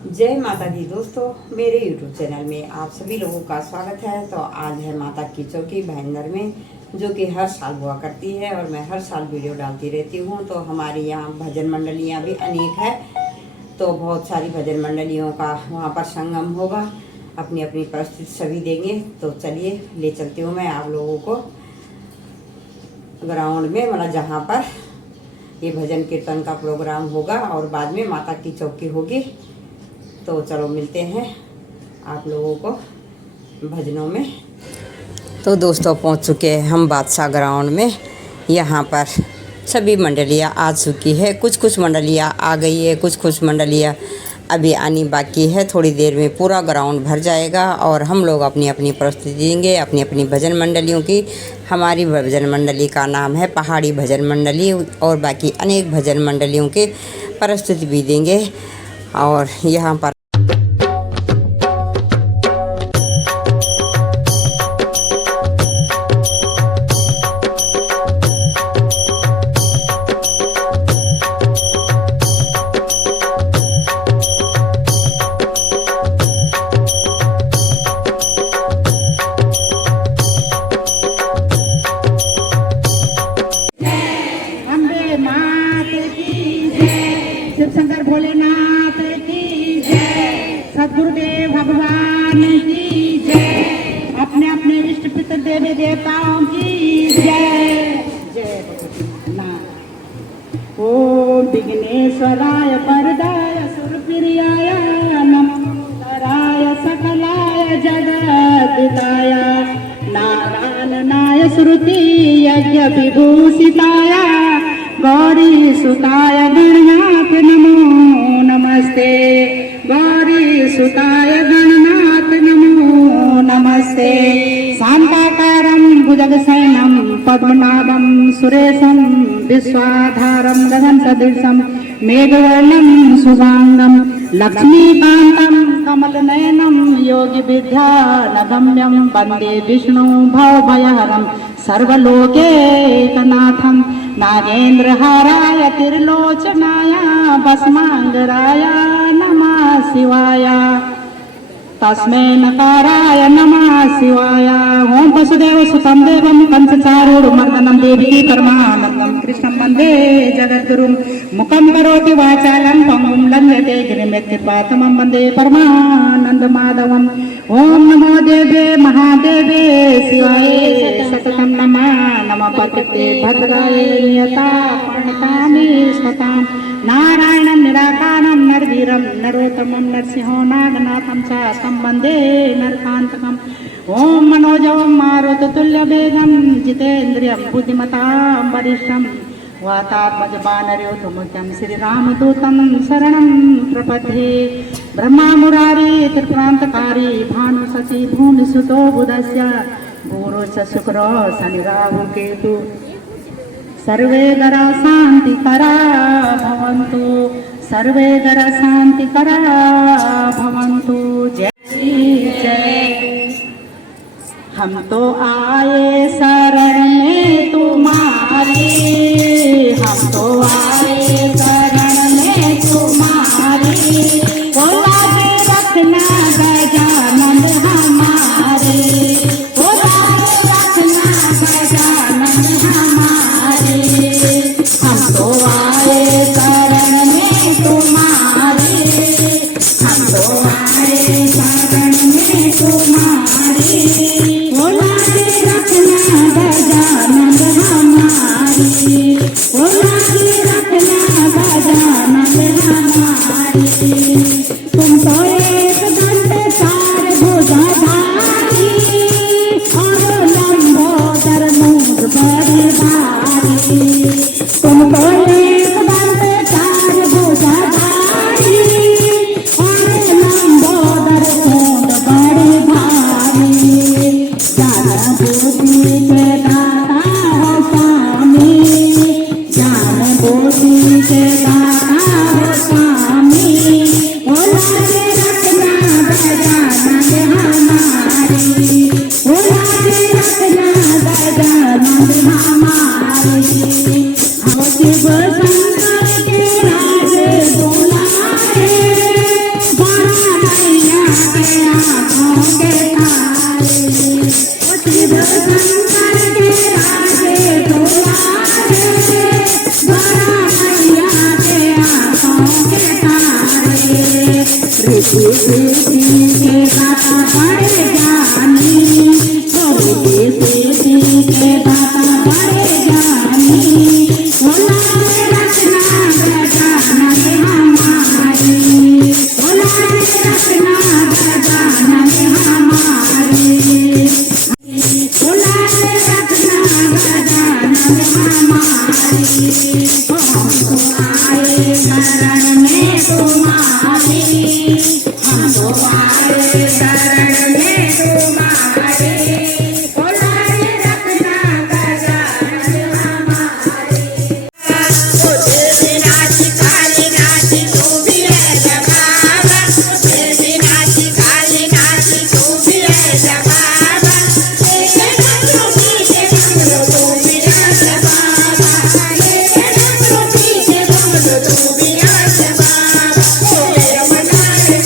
जय माता दी दोस्तों, मेरे YouTube चैनल में आप सभी लोगों का स्वागत है। तो आज है माता की चौकी भाईंदर में, जो कि हर साल हुआ करती है और मैं हर साल वीडियो डालती रहती हूँ। तो हमारी यहाँ भजन मंडलियाँ भी अनेक है, तो बहुत सारी भजन मंडलियों का वहाँ पर संगम होगा। अपनी अपनी परिस्थिति सभी देंगे। तो चलिए ले चलती हूँ मैं आप लोगों को ग्राउंड में, मतलब जहाँ पर ये भजन कीर्तन का प्रोग्राम होगा और बाद में माता की चौकी होगी। तो चलो मिलते हैं आप लोगों को भजनों में। तो दोस्तों पहुंच चुके हैं हम बादशाह ग्राउंड में। यहाँ पर सभी मंडलियाँ आ चुकी है। कुछ मंडलियाँ आ गई है, कुछ मंडलियाँ अभी आनी बाकी है। थोड़ी देर में पूरा ग्राउंड भर जाएगा और हम लोग अपनी अपनी प्रस्तुति देंगे अपनी अपनी भजन मंडलियों की। हमारी भजन मंडली का नाम है पहाड़ी भजन मंडली और बाकी अनेक भजन मंडलियों के प्रस्तुति भी देंगे। और यहाँ पर शंकर भोलेनाथ की जय, सदगुरुदेव भगवान की जय, अपने अपने इष्ट पितर देवी देवताओं की जय। जय ओम विघ्नेश्वराय वरदाय सुरप्रियाय नमोदराय सकलाय जगद्दिताय नारायणाय श्रुति यज्ञ विभूषिताय गौरी सुताय गणनाथ नमो नमस्ते, गौरी सुताय गणनाथ नमो नमस्ते। शांताकारं भुजगशयनं पद्मनाभं सुरेशं विश्वाधारं गगनसदृशं मेघवर्णं शुभांगं लक्ष्मीकान्तं कमलनयनं योगिविद्यानगम्यं वन्दे विष्णु भवभयहरं सर्वलोकैकनाथं नागेन्द्रहाराय त्रिलोचनाय भस्मांगराय नमः शिवाय, तस्मै नकाराय नमः शिवाय। ओम वसुदेव सुतं देवं कंसचारूढमर्दनं देवी परमानन्दं कृष्णं वन्दे जगद्गुरुं मुखं करोति वाचालं पंगुं लङ्घयते गिरिं यत्कृपातमं वन्दे परमानन्दमाधवम्। ओम नमो देवे महादेवे शिवाय सततं नमः प्रकृते भद्राय यथा प्रणतामि स्वतां नारायणं निराकारं नरवीरं नरोत्तमं नरसिंहो नागनाथं च तं वन्दे नरकान्तकम्। ओम मनोजवं मारुततुल्यवेगं जितेन्द्रियं बुद्धिमतां वरिष्ठं वातात्मजबानरयोधमुख्यं श्रीरामदूतं शरणं प्रपद्ये। ब्रह्मा मुरारी त्रिप्रान्तकारी भानुशची भूमिसुतो बुधस्य गुरु च शुक्रो शनि राहु केतु सर्वे गरा शान्तिकरा भवन्तु, सर्वे गरा शान्तिकरा भवन्तु। जय जय। हम तो आए शरण में तुम्हारी, हम तो आए शरण में तुम्हारी, बोला के रखना गजानन हमारे, बोला के रखना गजानन हमारे। हम तो आए शरण में तुम्हारे, हम तो आए शरण में तुम्हारे, बोला के रखना गजानन हमारे, बोला के रखना गजानन हमारे। तुम तो एक दंड चार भुजाधारी और लंबोदर मुंड बड़े भारी, तुम तो एक दंड चार भुजाधारी और लंबोदर मुंड बड़े भारी। ज्ञान बुद्धि के दाता हो स्वामी, ज्ञान बुद्धि के दाता हो स्वामी, बोला के दाता बड़े ज्ञानी बोले के दाता बड़े ज्ञानी बोला रे रचना गजानन हमारी बोला रे रचना गजानन हमारी बोला रे रचना गजानन हमारी हमको आए शरण में तुम्हारी हमको आए शरण में तुम्हारी बोला रे रचना गजानन हमारी ओ देवी नाची काली नाची तू भी है जगावा देवी नाची काली नाची तू भी है जगावा तेरे डमरू पीछे डमरू तू भी है जगावा तेरे डमरू पीछे डमरू तू भी है जगावा ओ मेरा मना रे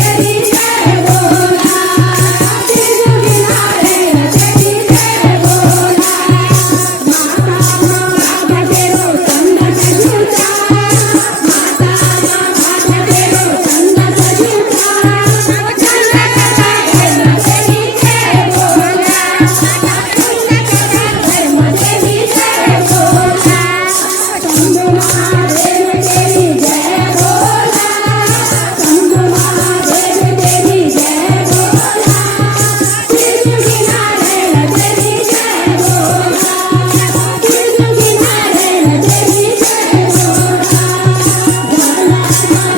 तेरी जय बोला त्रिभुवन नारायण तेरी जय बोला माता माता तेरो चंद सजूता माता माता तेरो चंद सजूता चंद कथा धर्म तेरी जय बोला चंद कथा धर्म तेरी जय बोला चंद महादेव तेरी जय बोला चंद महादेव तेरी जय बोला त्रिभुवन नारायण तेरी जय बोला त्रिभुवन नारायण तेरी जय बोला भोला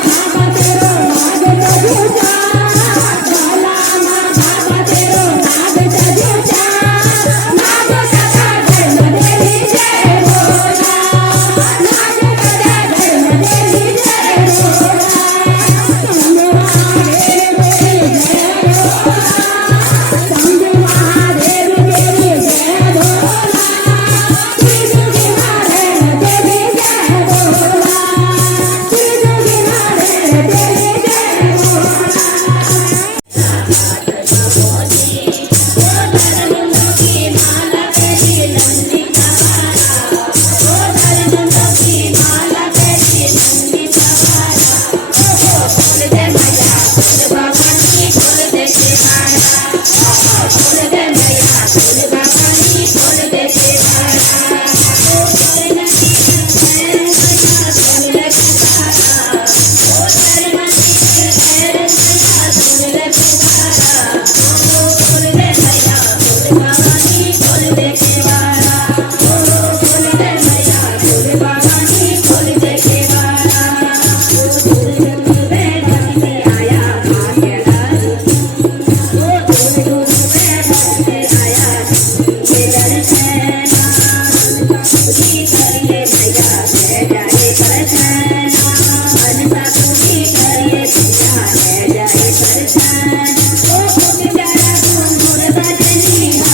बाबा तेरो नाद सजूता भोला बाबा तेरो नाद सजूता नाद कथा धर्म तेरी जय बोला नाद कथा धर्म तेरी जय बोला चंद महादेव तेरी जय बोला चंद महादेव तेरी जय बोला त्रिभुवन नारायण तेरी जय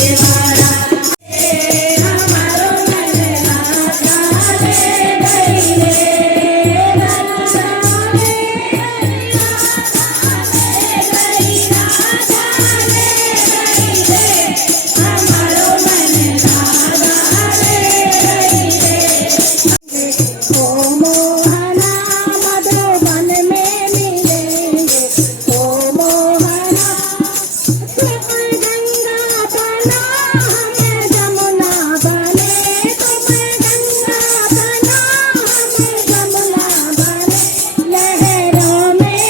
बोला त्रिभुवन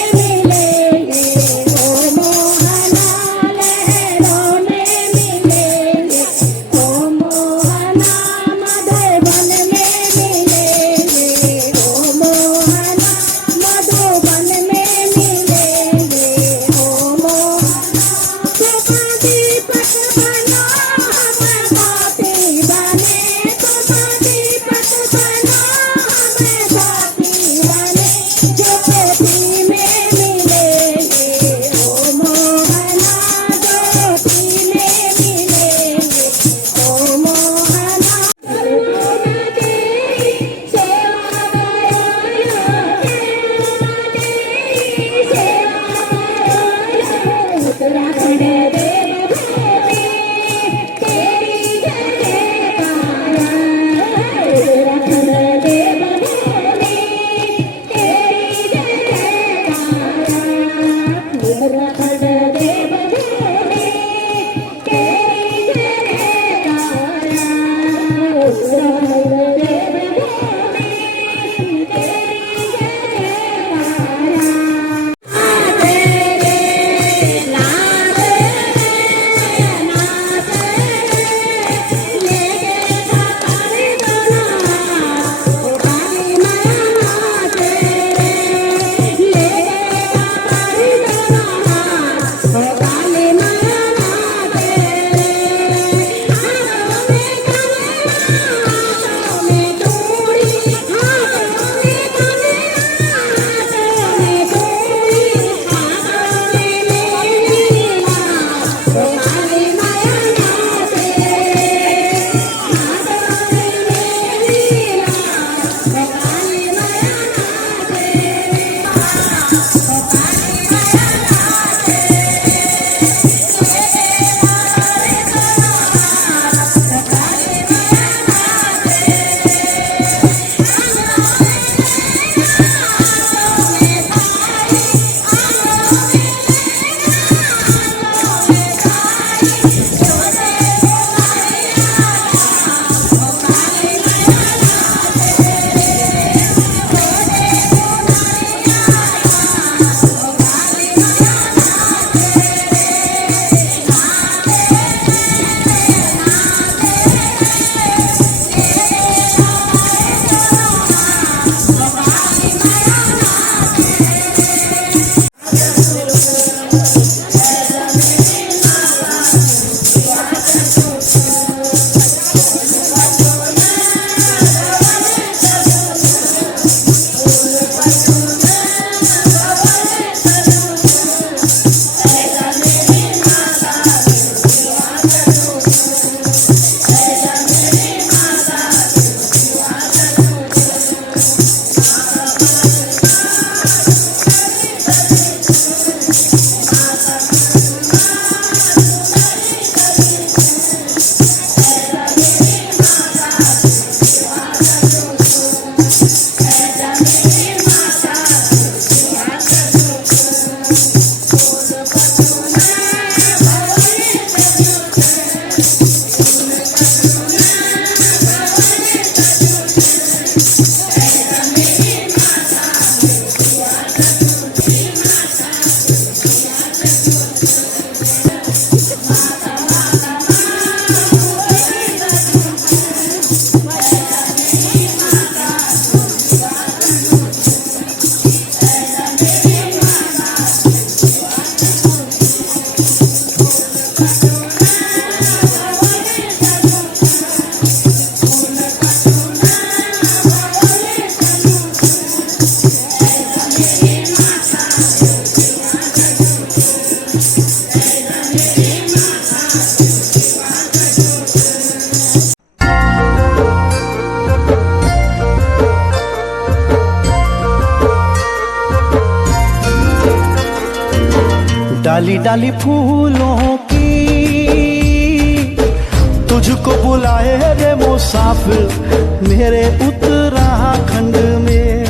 नारायण तेरी जय बोला डाली डाली फूलों की तुझको बुलाए रे मुसाफिर मेरे उत्तराखंड में।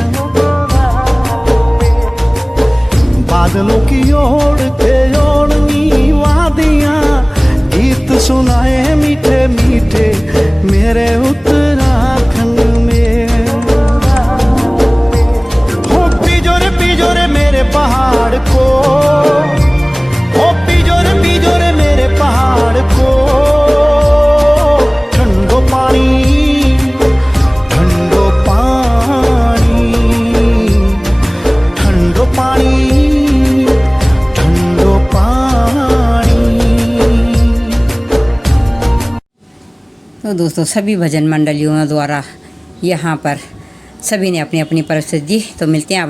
बादलों की ओर के ओढ़नी वादियां गीत सुनाए मीठे मीठे मेरे उत्तराखंड में। हो पिजोरे मेरे पहाड़ को, हो पिजोरे मेरे पहाड़ को। ठंडो पानी ठंडो पानी ठंडो पानी ठंडो पानी। तो दोस्तों सभी भजन मंडलियों द्वारा यहाँ पर सभी ने अपनी अपनी परिस्थिति दी। तो मिलते हैं आप लोग